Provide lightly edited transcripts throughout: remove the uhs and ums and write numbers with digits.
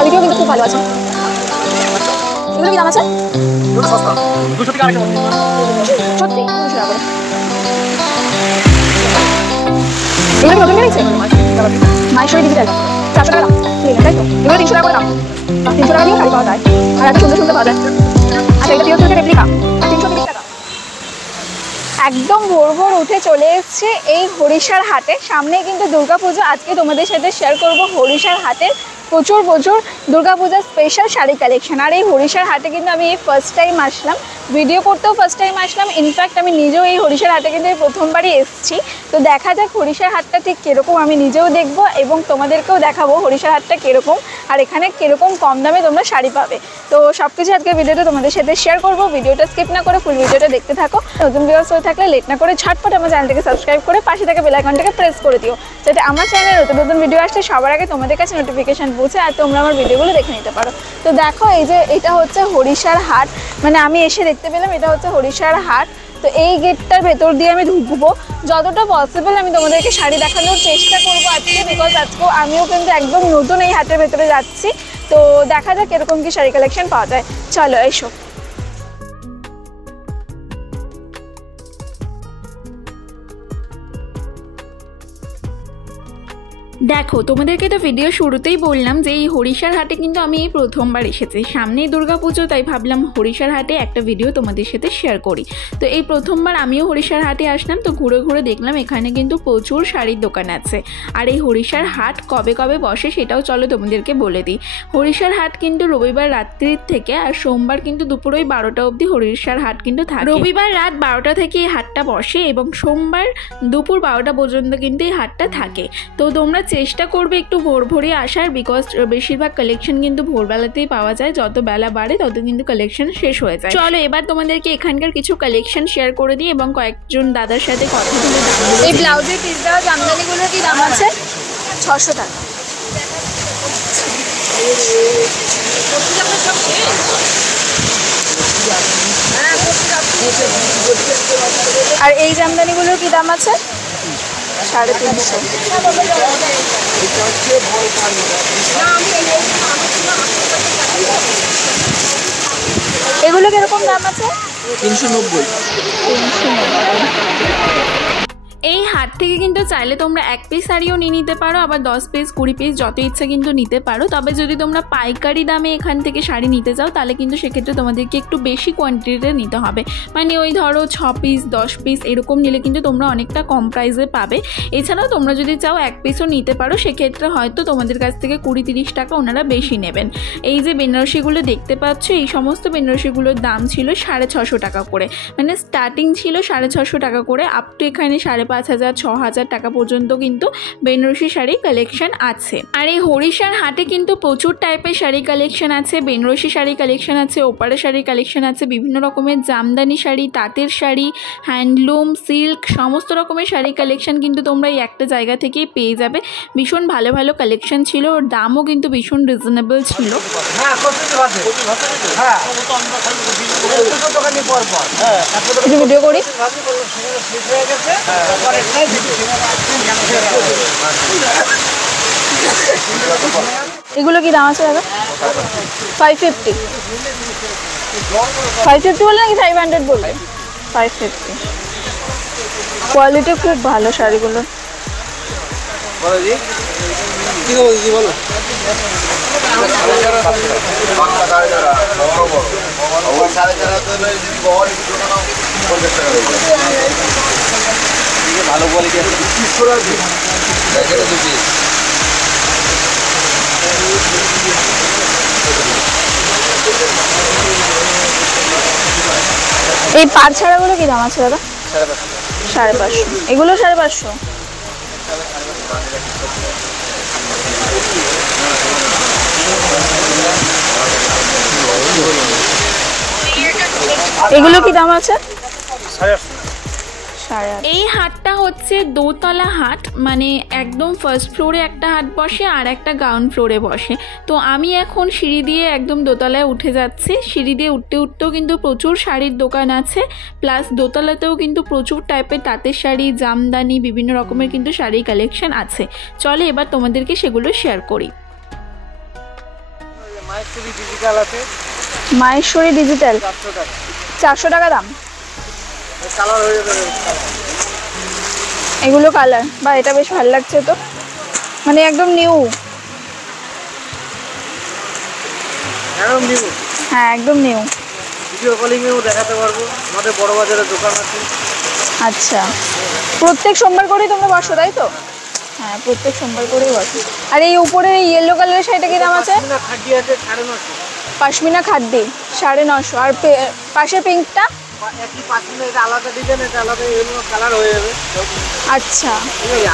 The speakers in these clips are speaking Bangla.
কোয়ালিটিও কিন্তু খুব ভালো আছে। এগুলো কি দাম আছে? সত্যি 200 টাকা করে। এগুলো কি নতুন কিনেছে? মাইশোরি ডিজিটাল 400 টাকা দাম, তাই তো? এগুলো 300 টাকা করে দাম, 300 টাকা দিয়ে শাড়ি পাওয়া যায় আর একটা সুন্দর সুন্দর পাওয়া যায়। আচ্ছা, এটা পিওর সিল্কের রেপ্লিকা 330 টাকা। একদম ভোর ভোর উঠে চলে এসছে এই হরিষার হাটে। সামনে কিন্তু দুর্গাপুজো। আজকে তোমাদের সাথে শেয়ার করব হরিষার হাটের প্রচুর দুর্গাপূজার স্পেশাল শাড়ি কালেকশন। আর এই হরিষার হাটে কিন্তু আমি এই ফার্স্ট টাইম আসলাম, ভিডিও করতেও ফার্স্ট টাইম আসলাম। ইনফ্যাক্ট আমি নিজেও এই হরিষার হাটে কিন্তু প্রথমবারই এসেছি। তো দেখা যাক হরিষার হাটটা ঠিক কীরকম, আমি নিজেও দেখবো এবং তোমাদেরকেও দেখাবো হরিষার হাটটা কীরকম আর এখানে কীরকম কম দামে তোমরা শাড়ি পাবে। তো সব কিছু আজকে ভিডিওটা তোমাদের সাথে শেয়ার করবো। ভিডিওটা স্কিপ না করে ফুল ভিডিওটা দেখতে থাকো। নতুন ভিউয়ার্স হয়ে থাকলে লেট না করে ঝটপট আমার চ্যানেলটাকে সাবস্ক্রাইব করে পাশে থাকা বেল আইকনটাকে প্রেস করে দিও, যাতে আমার চ্যানেলে নতুন নতুন ভিডিও আসলে সবার আগে তোমাদের কাছে নোটিফিকেশান পৌঁছে আর তোমরা আমার ভিডিওগুলো দেখে নিতে পারো। তো দেখো, এই যে এটা হচ্ছে হরিষার হাট, মানে আমি এসে দেখতে পেলাম এটা হচ্ছে হরিষার হাট। তো এই গেটটার ভেতর দিয়ে আমি ঢুকবো, যতটা পসিবল আমি তোমাদেরকে শাড়ি দেখানোর চেষ্টা করবো আজকে, বিকজ আজকেও আমিও কিন্তু একদম নতুন এই হাটের ভেতরে যাচ্ছি। তো দেখা যাক এরকম কি শাড়ি কালেকশন পাওয়া যায়। চলো এসো। দেখো, তোমাদেরকে তো ভিডিও শুরুতেই বললাম যে এই হরিষার হাটে কিন্তু আমি এই প্রথমবার এসেছি। সামনেই দুর্গাপুজো, তাই ভাবলাম হরিষার হাটে একটা ভিডিও তোমাদের সাথে শেয়ার করি। তো এই প্রথমবার আমিও হরিষার হাটে আসলাম। তো ঘুরে ঘুরে দেখলাম এখানে কিন্তু প্রচুর শাড়ির দোকান আছে। আর এই হরিষার হাট কবে কবে বসে সেটাও চলো তোমাদেরকে বলে দিই। হরিষার হাট কিন্তু রবিবার রাত্রির থেকে আর সোমবার কিন্তু দুপুর ওই 12টা অবধি হরিষার হাট কিন্তু থাকে। রবিবার রাত 12টা থেকে এই হাটটা বসে এবং সোমবার দুপুর 12টা পর্যন্ত কিন্তু এই হাটটা থাকে। তো তোমরা চেষ্টা করবে একটু ভোর ভোরে আসার, বিকজ বেশিরভাগ কালেকশন কিন্তু ভোরবেলাতেই পাওয়া যায়। যত বেলা বাড়ে তত কিন্তু কালেকশন শেষ হয়ে যায়। চলো এবার তোমাদেরকে এখানকার কিছু কালেকশন শেয়ার করে দিই এবং কয়েকজন দাদার সাথে কথা বলে। এই ব্লাউজের পিস দেওয়া জামদানিগুলোর কি দাম আছে? 600 টাকা। আর এই জামদানিগুলোর কি দাম আছে? 350। এগুলো কিরকম দাম আছে? 390। এই হাট থেকে কিন্তু চাইলে তোমরা 1 পিস শাড়িও নিয়ে নিতে পারো, আবার 10 পিস 20 পিস যত ইচ্ছা কিন্তু নিতে পারো। তবে যদি তোমরা পাইকারি দামে এখান থেকে শাড়ি নিতে চাও তাহলে কিন্তু সেক্ষেত্রে তোমাদেরকে একটু বেশি কোয়ান্টিটিতে নিতে হবে। মানে ওই ধরো 6 পিস 10 পিস এরকম নিলে কিন্তু তোমরা অনেকটা কম প্রাইসে পাবে। এছাড়াও তোমরা যদি চাও 1 পিসও নিতে পারো, সেক্ষেত্রে হয়তো তোমাদের কাছ থেকে 20-30 টাকা ওনারা বেশি নেবেন। এই যে বেনারসিগুলো দেখতে পাচ্ছ, এই সমস্ত বেনারসিগুলোর দাম ছিল 650 টাকা করে, মানে স্টার্টিং ছিল 650 টাকা করে, আপ টু এখানে 5,500-6,000 টাকা পর্যন্ত কিন্তু বেনারসি শাড়ি কালেকশন আছে। আর এই হরিষার হাটে কিন্তু প্রচুর টাইপের শাড়ি কালেকশন আছে, বেনারসি শাড়ি কালেকশন আছে, ওপারা শাড়ি কালেকশন আছে, বিভিন্ন রকমের জামদানি শাড়ি, তাঁতের শাড়ি, হ্যান্ডলুম, সিল্ক, সমস্ত রকমের শাড়ি কালেকশন কিন্তু তোমরা এই একটা জায়গা থেকেই পেয়ে যাবে। ভীষণ ভালো ভালো কালেকশন ছিল, ওর দামও কিন্তু ভীষণ রিজনেবল ছিল। ভিডিও করি। এগুলো কি দাম আছে দাদা? 550। 550 বললে নাকি 500 বললে? 550। কোয়ালিটি খুব ভালো শাড়িগুলো। ভালো কোয়ালিটি আছে। এই পাড় ছাড়াগুলো কি দাম আছে দাদা? 550। এগুলো 550। এগুলো কি দাম আছে? 850। এই হাটটা হচ্ছে দোতলা হাট, মানে একদম ফার্স্ট ফ্লোরে একটা হাট বসে আর একটা গ্রাউন্ড ফ্লোরে বসে। তো আমি এখন সিঁড়ি দিয়ে একদম দোতলায় উঠে যাচ্ছি। সিঁড়ি দিয়ে উঠতে উঠতেও কিন্তু প্রচুর শাড়ির দোকান আছে, প্লাস দোতলাতেও কিন্তু প্রচুর টাইপের তাঁতের শাড়ি, জামদানি, বিভিন্ন রকমের কিন্তু শাড়ির কালেকশন আছে। চলে এবার তোমাদেরকে সেগুলো শেয়ার করি। মাহেশ্বরী ডিজিটাল আছে, মাহেশ্বরী ডিজিটাল 400 টাকা। 400 টাকা দাম। কালার হয়ে যাবে, এগুলো কালার, বা এটা বেশ ভালো লাগছে তো, মানে একদম নিউ। একদম নিউ। হ্যাঁ একদম নিউ। ভিডিও কলিংয়েও দেখাতে পারবো, আমাদের বড় বাজারে দোকান আছে। আচ্ছা, প্রত্যেক সোমবার করেই তোমরা বসো তাই তো? হ্যাঁ প্রত্যেক সোমবার করেই বসো। আর এই উপরের এই ইয়েলো কালারের শাড়িটা কি দাম আছে? না খাড্ডি আছে 950। পাশমিনা খাদ্দি 950। আর পাশের পিঙ্কটা একই পাশমিনা, এটা আলাদা ডিজাইন, এটা আলাদা, এগুলো কালার হয়ে যাবে। আচ্ছা,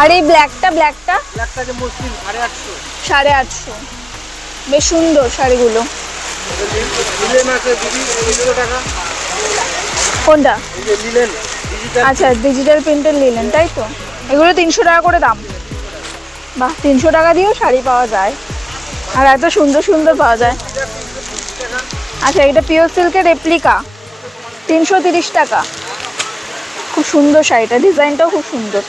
আর এই ব্ল্যাকটা ব্ল্যাকটা যে মসলিন 850। 850, বেশ সুন্দর শাড়িগুলো। লিলেন আছে দিদি 300 টাকা। কোনটা? এই যে লিলেন ডিজিটাল। আচ্ছা ডিজিটাল প্রিন্টের লিলেন তাই তো, এগুলো 300 টাকা করে দাম। বাহ, 300 টাকা দিয়েও শাড়ি পাওয়া যায়, আর এত সুন্দর সুন্দর পাওয়া যায়। আচ্ছা, এটা পিওর সিল্কের রেপ্লিকা, 330 টাকা। খুব সুন্দর শাড়িটা, ডিজাইনটাও খুব সুন্দর,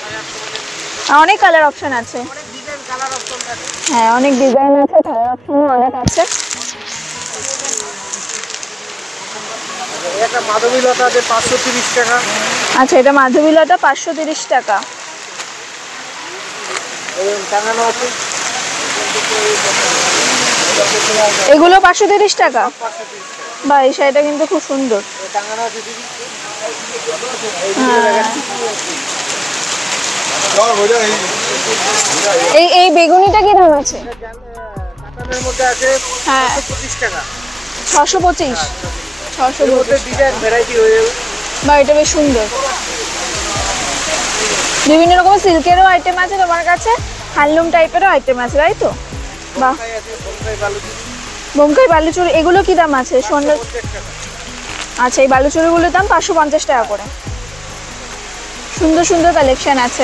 আর অনেক কালার অপশন আছে। হ্যাঁ অনেক ডিজাইন আছে, কালার অপশনও অনেক আছে। এটা মাধবীলতা আছে 530 টাকা। আচ্ছা, এটা মাধবীলতা 530 টাকা। টাঙানো আছে, এগুলো 530 টাকা। বা এই শাড়িটা কিন্তু খুব সুন্দর। টাঙানো আছে দিদি। এই এই বেগুনিটা কি দাম আছে? কাতানের মধ্যে আছে 625 টাকা। 625। 625 ডিজাইন ভ্যারাইটি হয়ে যাবে। বা এটা বেশ সুন্দর। বিভিন্ন রকমের সিল্কেরও আইটেম আছে তোমার কাছে, হ্যান্ডলুম টাইপেরও আইটেম আছে তাই তো? বাহ, বোমকাই বালুচুরি, এগুলো কি দাম আছে? সোনার। আচ্ছা, এই বালুচুরিগুলোর দাম 550 টাকা করে। সুন্দর সুন্দর কালেকশন আছে।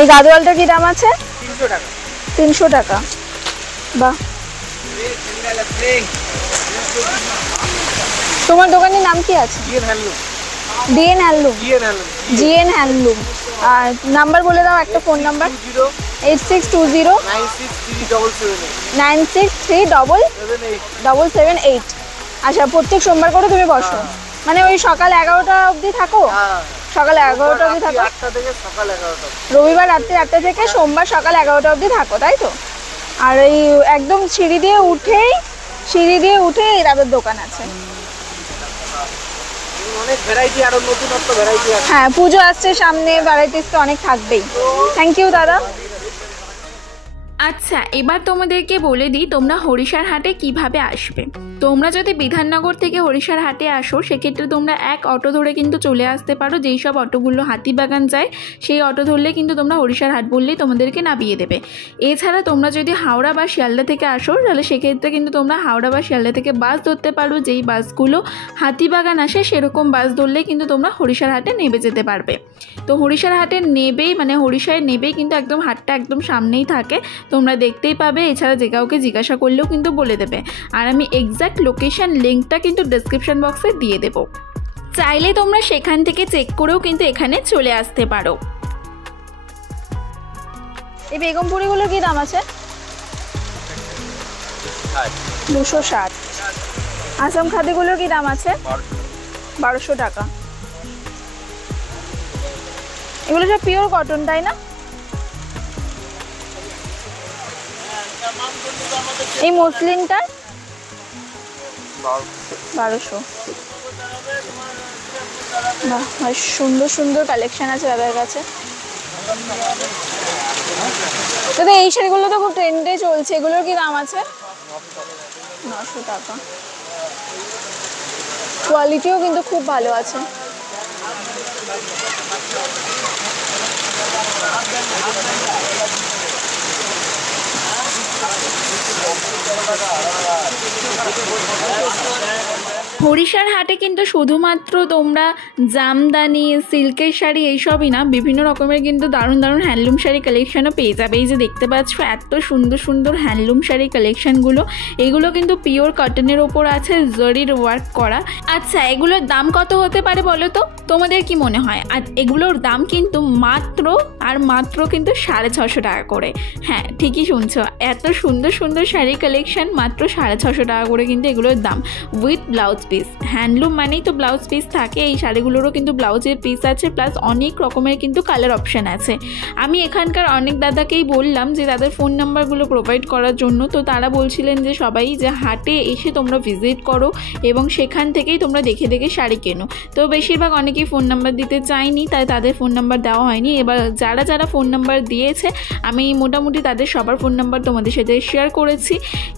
এই গাদোয়ালটা কি দাম আছে? 300 টাকা। 300 টাকা। বাহ, তোমার দোকানের নাম কি আছে? DN handloom. GN handloom. আর নাম্বার বলে দাও একটা, ফোন নাম্বার। 8620 9637778। আচ্ছা, প্রত্যেক সোমবার করে তুমি বসো, মানে ওই সকাল 11টা অবধি থাকো? সকাল 11টা অবধি থাকো, রবিবার রাত্রি 8টা থেকে সোমবার সকাল 11টা অবধি থাকো তাই তো? আর এই একদম সিঁড়ি দিয়ে উঠেই তাদের দোকান আছে। অনেক ভ্যারাইটি, আরো নতুনত্ব ভ্যারাইটি আছে। হ্যাঁ, পুজো আসছে সামনে, ভ্যারাইটিস তো অনেক থাকবেই। থ্যাংক ইউ দাদা। আচ্ছা, এবার তোমাদেরকে বলে দিই তোমরা হরিষার হাটে কিভাবে আসবে। তোমরা যদি বিধাননগর থেকে হরিষার হাটে আসো, সেক্ষেত্রে তোমরা এক অটো ধরে কিন্তু চলে আসতে পারো। যেই সব অটোগুলো হাতিবাগান যায়, সেই অটো ধরলে কিন্তু তোমরা হরিষার হাট বললেই তোমাদেরকে নামিয়ে দেবে। এছাড়া তোমরা যদি হাওড়া বা শিয়ালদা থেকে আসো, তাহলে সেক্ষেত্রে কিন্তু তোমরা হাওড়া বা শিয়ালদা থেকে বাস ধরতে পারো। যেই বাসগুলো হাতিবাগান আসে, সেরকম বাস ধরলেই কিন্তু তোমরা হরিষার হাটে নেমে যেতে পারবে। তো হরিষার হাটে নেবেই, মানে হরিষায় নেবেই কিন্তু একদম হাটটা একদম সামনেই থাকে, তোমরা দেখতেই পাবে। এছাড়া যে কাউকে জিজ্ঞাসা করলেও কিন্তু বলে দেবে। আর আমি এক্স্যাক্ট লোকেশন লিঙ্কটা কিন্তু ডেসক্রিপশন বক্সে দিয়ে দেবো, চাইলে তোমরা সেখান থেকে চেক করেও কিন্তু এখানে চলে আসতে পারো। এই বেগমপুরিগুলোর কি দাম আছে? 260। আসাম খাদিগুলোর কি দাম আছে? 1200 টাকা। এগুলো সব পিওর কটন তাই না? এই মসলিনটা 1200। বাহ, সুন্দর সুন্দর কালেকশন আছে দাদার কাছে। দাদা, এই শাড়িগুলো তো খুব ট্রেন্ডে চলছে, এগুলোর কি দাম আছে? 900 টাকা। কোয়ালিটিও কিন্তু খুব ভালো আছে। হরিশার হাটে কিন্তু শুধুমাত্র তোমরা জামদানি, সিল্কের শাড়ি এইসবই না, বিভিন্ন রকমের কিন্তু দারুণ দারুণ হ্যান্ডলুম শাড়ি কালেকশানও পেয়ে যাবে। এই যে দেখতে পাচ্ছ এত সুন্দর সুন্দর হ্যান্ডলুম শাড়ি কালেকশানগুলো, এগুলো কিন্তু পিওর কটনের ওপর আছে, জরির ওয়ার্ক করা। আচ্ছা, এগুলোর দাম কত হতে পারে বলো তো, তোমাদের কি মনে হয়? আর এগুলোর দাম কিন্তু মাত্র কিন্তু 650 টাকা করে। হ্যাঁ, ঠিকই শুনছো, এত সুন্দর সুন্দর শাড়ি কালেকশান মাত্র 650 টাকা করে কিন্তু এগুলোর দাম, উইথ ব্লাউজ পিস। হ্যান্ডলুম মানেই তো ব্লাউজ পিস থাকে, এই শাড়িগুলোরও কিন্তু ব্লাউজের পিস আছে, প্লাস অনেক রকমের কিন্তু কালার অপশান আছে। আমি এখানকার অনেক দাদাকেই বললাম যে তাদের ফোন নাম্বারগুলো প্রোভাইড করার জন্য, তো তারা বলছিলেন যে সবাই যে হাটে এসে তোমরা ভিজিট করো এবং সেখান থেকেই তোমরা দেখে দেখে শাড়ি কেনো। তো বেশিরভাগ অনেকেই ফোন নাম্বার দিতে চায়নি, তাই তাদের ফোন নাম্বার দেওয়া হয়নি। এবার যারা যারা ফোন নাম্বার দিয়েছে আমি মোটামুটি তাদের সবার ফোন নাম্বার তোমাদের সাথে শেয়ার করেছি।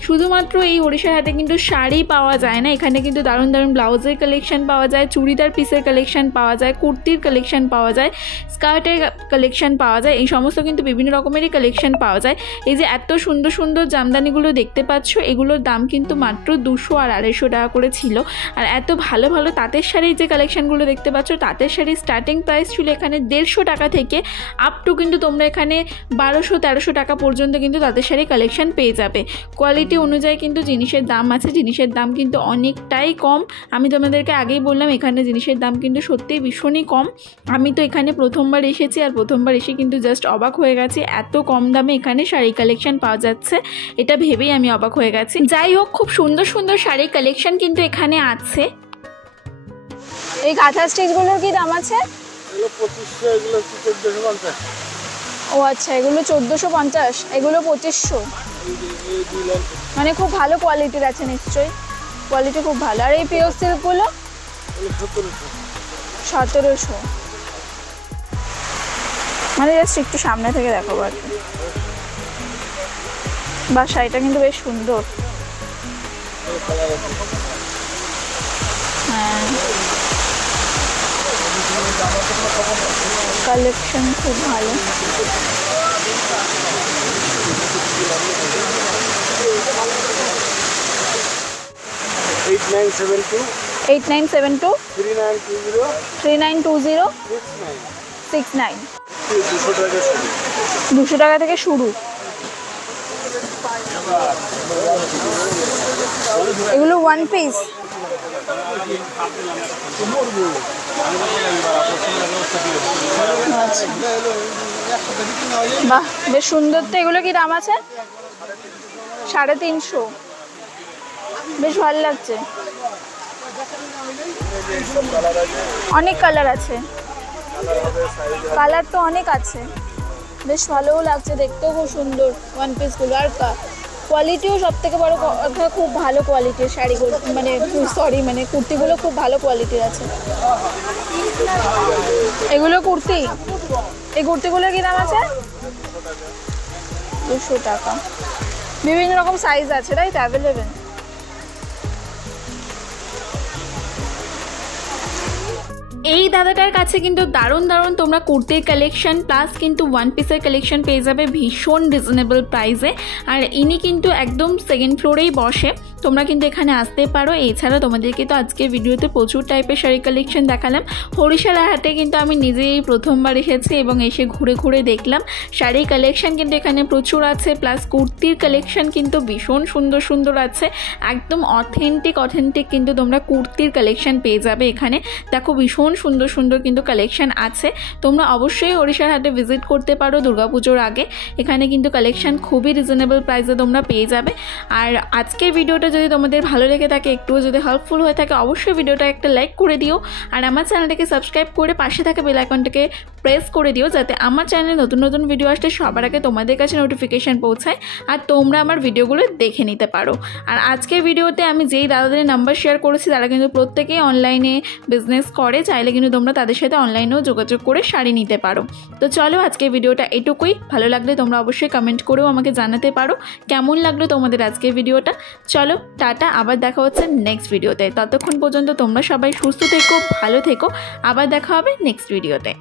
শুধুমাত্র এই হরিশার হাটে কিন্তু শাড়ি পাওয়া যায় না, এখানে কিন্তু দারুণ দারুণ ব্লাউজের কালেকশন পাওয়া যায়, চুড়িদার পিসের কালেকশন পাওয়া যায়, কুর্তির কালেকশন পাওয়া যায়, স্কার্টের কালেকশন পাওয়া যায়, এই সমস্ত কিন্তু বিভিন্ন রকমেরই কালেকশন পাওয়া যায়। এই যে এত সুন্দর সুন্দর জামদানিগুলো দেখতে পাচ্ছ, এগুলোর দাম কিন্তু মাত্র 200 আর 250 টাকা করে ছিল। আর এত ভালো ভালো তাঁতের শাড়ির যে কালেকশনগুলো দেখতে পাচ্ছ, তাঁতের শাড়ির স্টার্টিং প্রাইস ছিল এখানে 150 টাকা থেকে আপ টু কিন্তু তোমরা এখানে 1200-1300 টাকা পর্যন্ত কিন্তু তাঁতের শাড়ি কালেকশন পেয়ে যাবে। কোয়ালিটি অনুযায়ী কিন্তু জিনিসের দাম আছে, জিনিসের দাম কিন্তু অনেকটাই কম। আমি তোমাদেরকে আগেই বললাম এখানে জিনিসের দাম কিন্তু সত্যিই ভীষণই কম। আমি তো এখানে প্রথমবার এসেছি, আর প্রথমবার এসে কিন্তু জাস্ট অবাক হয়ে গেছি, এত কম দামে এখানে শাড়ি কালেকশন পাওয়া যাচ্ছে, এটা ভেবেই আমি অবাক হয়ে গেছি। যাই হোক, খুব সুন্দর সুন্দর শাড়ির কালেকশন কিন্তু এখানে আছে। এই কাঁথা স্টিচগুলোর কি দাম আছে? এগুলো 2500, এগুলো 1450। ও আচ্ছা, এগুলো 1450, এগুলো 2500, মানে খুব ভালো কোয়ালিটির আছে নিশ্চয়ই, কোয়ালিটি খুব ভালো। আর এই পিওর সিল্কগুলো 1700, মানে জাস্ট একটু সামনে থেকে দেখো আর কি। বা শাড়িটা কিন্তু বেশ সুন্দর। হ্যাঁ, কালেকশন খুব ভালো। Eight nine seven two 3920 69। 200 টাকা থেকে শুরু। এগুলো ওয়ান পিস। বাহ, বেশ সুন্দর তো। এগুলো কি দাম আছে? 350, বেশ ভালো লাগছে। অনেক কালার আছে, কালার তো অনেক আছে, বেশ ভালোও লাগছে, দেখতেও খুব সুন্দর ওয়ান পিসগুলো। আর কোয়ালিটিও সব থেকে বড় কথা, খুব ভালো কোয়ালিটির শাড়িগুলো, মানে কুর্তিগুলো খুব ভালো কোয়ালিটির আছে। এগুলো কুর্তি, এই কুর্তিগুলোর কি দাম আছে? 200 টাকা। বিভিন্ন রকম সাইজ আছে, রাইট? অ্যাভেলেবেল। এই দাদাটার কাছে কিন্তু দারুণ দারুণ তোমরা কুর্তির কালেকশন প্লাস কিন্তু ওয়ান পিসের কালেকশন পেয়ে যাবে ভীষণ রিজনেবল প্রাইসে। আর ইনি কিন্তু একদম সেকেন্ড ফ্লোরেই বসে, তোমরা কিন্তু এখানে আসতে পারো। এছাড়া তোমাদেরকে তো আজকের ভিডিওতে প্রচুর টাইপের শাড়ি কালেকশন দেখালাম। হরিশার হাটে কিন্তু আমি নিজেই প্রথমবার এসেছি এবং এসে ঘুরে ঘুরে দেখলাম শাড়ির কালেকশন কিন্তু এখানে প্রচুর আছে, প্লাস কুর্তির কালেকশন কিন্তু ভীষণ সুন্দর সুন্দর আছে, একদম অথেন্টিক কিন্তু তোমরা কুর্তির কালেকশন পেয়ে যাবে এখানে। দেখো ভীষণ সুন্দর সুন্দর কিন্তু কালেকশন আছে, তোমরা অবশ্যই হরিশার হাটে ভিজিট করতে পারো দুর্গাপুজোর আগে। এখানে কিন্তু কালেকশন খুবই রিজনেবল প্রাইসে তোমরা পেয়ে যাবে। আর আজকের ভিডিওটা যদি তোমাদের ভালো লেগে থাকে, একটুও যদি হেল্পফুল হয়ে থাকে, অবশ্যই ভিডিওটা একটা লাইক করে দিও। আর আমার চ্যানেলটাকে সাবস্ক্রাইব করে পাশে থাকা বেল আইকনটাকে প্রেস করে দিও, যাতে আমার চ্যানেলে নতুন নতুন ভিডিও আসলে সবার আগে তোমাদের কাছে নোটিফিকেশান পৌঁছায় আর তোমরা আমার ভিডিওগুলো দেখে নিতে পারো। আর আজকের ভিডিওতে আমি যেই দাদাদের নাম্বার শেয়ার করেছি তারা কিন্তু প্রত্যেকেই অনলাইনে বিজনেস করে, চাইলে কিন্তু তোমরা তাদের সাথে অনলাইনেও যোগাযোগ করে শাড়ি নিতে পারো। তো চলো আজকের ভিডিওটা এটুকুই, ভালো লাগলে তোমরা অবশ্যই কমেন্ট করেও আমাকে জানাতে পারো কেমন লাগলো তোমাদের আজকের ভিডিওটা। চলো টাটা, আবার দেখা হচ্ছে নেক্সট ভিডিওতে। ততক্ষণ পর্যন্ত তোমরা সবাই সুস্থ থেকো, ভালো থেকো, আবার দেখা হবে নেক্সট ভিডিওতে।